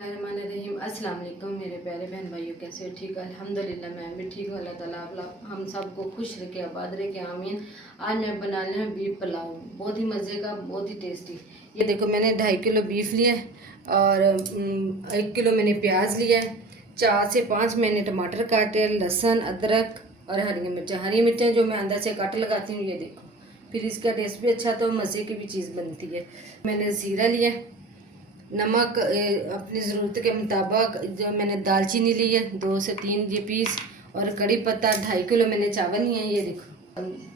रहीम अस्सलाम वालेकुम मेरे प्यारे बहन भाइयों, कैसे हो? ठीक है अल्हम्दुलिल्लाह, मैं भी ठीक हूँ। अल्लाह ताला हम सबको खुश रखे, आबाद रखे, आमीन। आज मैं बना रही हूँ बीफ पुलाव, बहुत ही मज़े का, बहुत ही टेस्टी। ये देखो, मैंने 2.5 किलो बीफ लिया है और 1 किलो मैंने प्याज लिया है। 4 से 5 मैंने टमाटर काटे, लहसुन, अदरक और हरी मिर्चें जो मैं अंदर से काट लगाती हूँ। ये देखो, फिर इसका टेस्ट भी अच्छा, तो मज़े की भी चीज़ बनती है। मैंने ज़ीरा लिया, नमक अपनी ज़रूरत के मुताबिक, जो मैंने दालचीनी ली है 2 से 3 ये पीस, और कड़ी पत्ता। 2.5 किलो मैंने चावल लिए हैं। ये देखो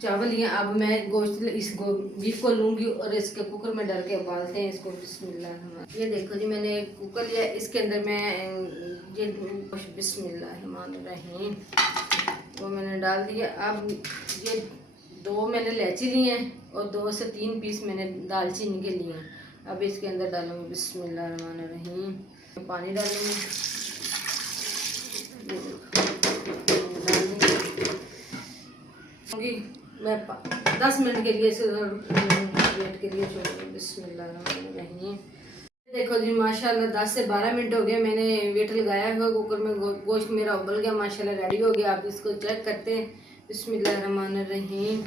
चावल लिए। अब मैं बीफ को लूँगी और इसके कुकर में डाल के उबालते हैं इसको। बिस्मिल्लाह। ये देखो जी, मैंने कुकर लिया, इसके अंदर मैं ये बिस्मिल्लाहिर्रहमानिर्रहीम वो मैंने डाल दिया। अब ये 2 मैंने इलायची ली हैं और 2 से 3 पीस मैंने दालचीनी के लिए हैं। अब इसके अंदर डालूंगी बिस्मिल्लाहिर्रहमानिर्रहीम, पानी डालूंगी। मैं 10 मिनट के लिए वेट के लिए छोड़ूंगी। बिस्मिल्लाहिर्रहमानिर्रहीम। देखो जी, माशाल्लाह 10 से 12 मिनट हो गए, मैंने वेट लगाया हुआ कुकर में। गोश्त मेरा उबल गया, माशाल्लाह रेडी हो गया। आप इसको चेक करते हैं। बिस्मिल्लाहिर्रहमानिर्रहीम।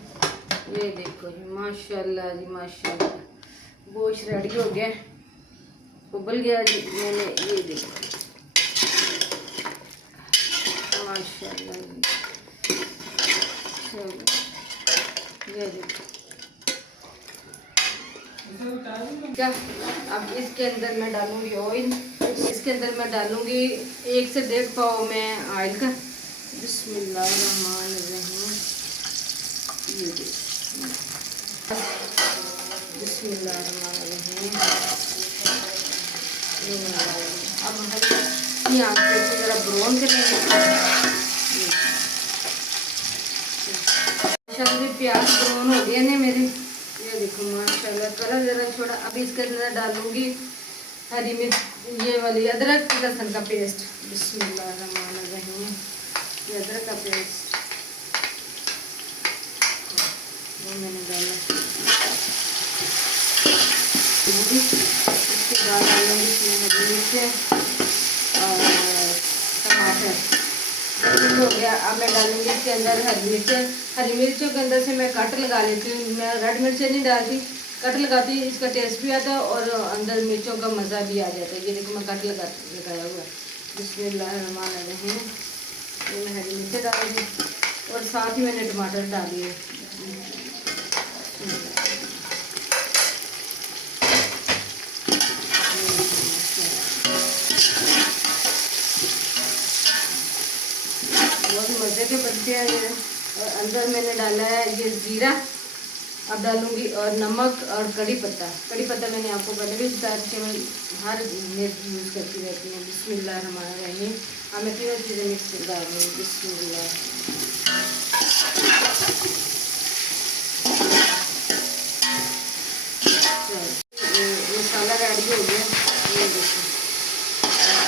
ये देखो जी, माशाल्लाह जी माशाल्लाह, गोश्त रेडी हो गया, उबल गया जी। मैंने ये देखो माशाल्लाह जी, ये देखो क्या। अब इसके अंदर मैं डालूंगी ऑयल। इसके अंदर मैं डालूंगी 1 से 1.5 पाव में ऑयल का। बिस्मिल्लाहिर्रहमानिर्रहीम। ये देखो बिस्मिल्लाहिर्रहमानिर्रहीम। अब हल्की आंच पे इसको ज़रा ब्राउन करेंगे। माशाल्लाह प्याज ब्राउन हो गए ने मेरे। ये देखो माशाल्लाह कलर ज़रा छोड़ा। अब इसके अंदर डालूंगी हरी मिर्च, ये वाली अदरक लहसुन का पेस्ट। बिस्मिल्लाहिर्रहमानिर्रहीम। ये अदरक का पेस्ट वो मैंने डाला। इसके बाद डालूंगी हरी मिर्च और टमाटर। हो गया। अब मैं डालूंगी इसके अंदर हरी मिर्च। हरी मिर्चों के अंदर से मैं कट लगा लेती हूँ। मैं रेड मिर्चें नहीं डालती, कट लगाती हूँ, इसका टेस्ट भी आता है और अंदर मिर्चों का मज़ा भी आ जाता है। ये देखो मैं कट लगाया हुआ है। बिस्मिल्लाहिर्रहमानिर्रहीम। ये मैं हरी मिर्चें डाल दी और साथ ही मैंने टमाटर डाली है। बहुत मज़े के बनते हैं ये। और अंदर मैंने डाला है ये ज़ीरा। अब डालूंगी और नमक और कड़ी पत्ता मैंने आपको पहले भी बताया कि मैं हर मिर्च यूज़ करती रहती हूँ। बिस्मिल्लाहिर्रहमानिर्रहीम। अब मैं तीनों चीज़ें मिक्स कर डालूँगी। बिस्मिल्लाह। मसाला रेडी हो गया। ये देखो,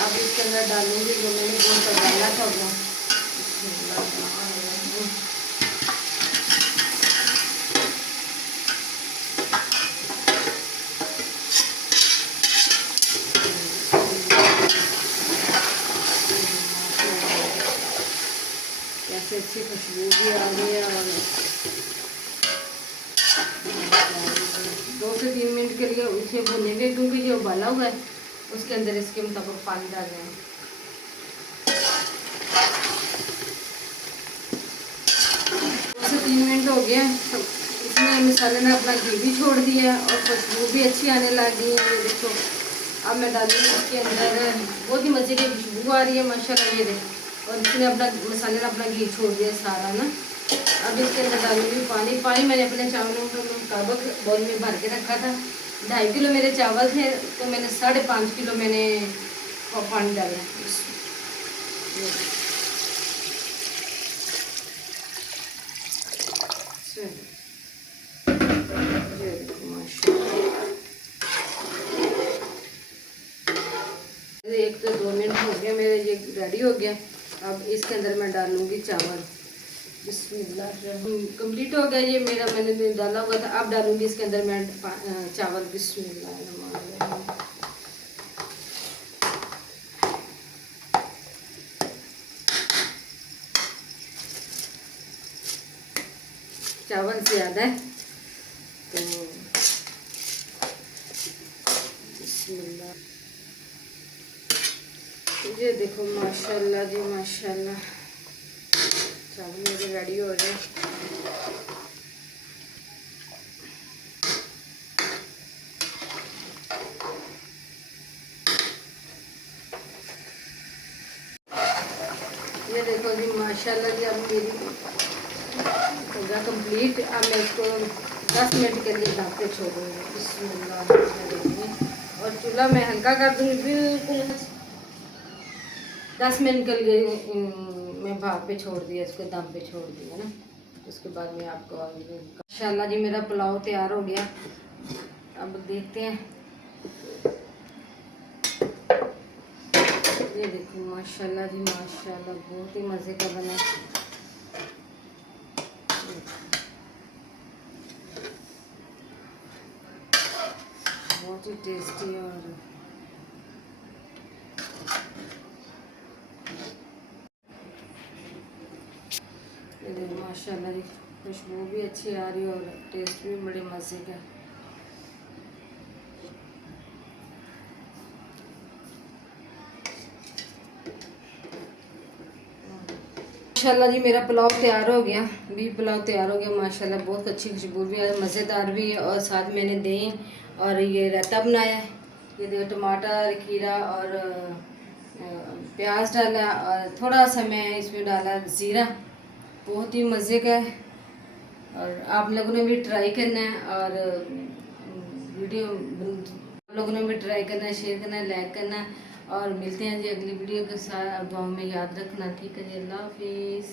अब इसके अंदर डालूंगी जो मैंने गोश्त डाला था वो। कैसे अच्छी खुशबू भी आ रही है। और 2 से 3 मिनट के लिए उसे भूनेंगे, क्योंकि ये उबाला हुआ है। उसके अंदर इसके मुताबिक पानी डालना है। 2 से 3 मिनट हो गए। इसमें मसाले ने अपना घी भी छोड़ दिया है और खुशबू भी अच्छी आने लगी है। ये देखो, अब मैं डालूंगी इसके अंदर, बहुत ही मज़े की खुशबू आ रही है माशाल्लाह। ये देखो, और इसने अपना मसाले ने अपना घी छोड़ दिया सारा ना। अब इसके अंदर डालूंगी पानी मैंने अपने चावलों के मुताबिक बॉल में भर के रखा था। 2.5 किलो मेरे चावल थे, तो मैंने 5.5 किलो मैंने पानी डाला। एक से 2 मिनट हो गया मेरे, ये रेडी हो गया। अब इसके अंदर मैं डालूंगी चावल। बिस्मिल्लाह। कंप्लीट हो गया ये मेरा, मैंने डाला हुआ था। अब डालूंगी इसके अंदर मैं चावल। बिस्मिल्लाह। चावल से ज़्यादा है। तो बिस्मिल्लाह, ये देखो माशाल्लाह जी माशाल्लाह, चावल मेरे रेडी हो रहे हैं। ये देखो जी माशाल्लाह जी, अब मेरी हो गया कंप्लीट। अब मैं इसको 10 मिनट के लिए ढक के छोड़ूंगी। बिस्मिल्लाह, देखिए, और चूल्हा मैं हल्का कर दूंगी बिल्कुल। 10 मिनट के लिए मैं भाप पे छोड़ दिया, इसको दम पे छोड़ दिया ना। उसके बाद मैं आपको माशाल्लाह जी मेरा पुलाव तैयार हो गया। अब देखते हैं। ये देखो माशाल्लाह जी माशाल्लाह, बहुत ही मज़े का बना। बहुत ही टेस्टी। और ये देखो माशाल्लाह जी, खुशबू भी अच्छी आ रही है और टेस्ट भी बड़े मज़े का। माशाल्लाह जी मेरा पुलाव तैयार हो गया, बीफ पुलाव तैयार हो गया माशाल्लाह। बहुत अच्छी खुशबू भी है, मज़ेदार भी है। और साथ मैंने दही और ये रायता बनाया है। ये देखो टमाटर, खीरा और प्याज डाला और थोड़ा सा मैं इसमें डाला ज़ीरा। बहुत ही मज़े का है और आप लोगों ने भी ट्राई करना है। और वीडियो आप लोगों ने भी ट्राई करना है, शेयर करना है, लाइक करना है। और मिलते हैं जी अगली वीडियो के साथ। दुआ में याद रखना, ठीक है जी, अल्लाह हाफिज़।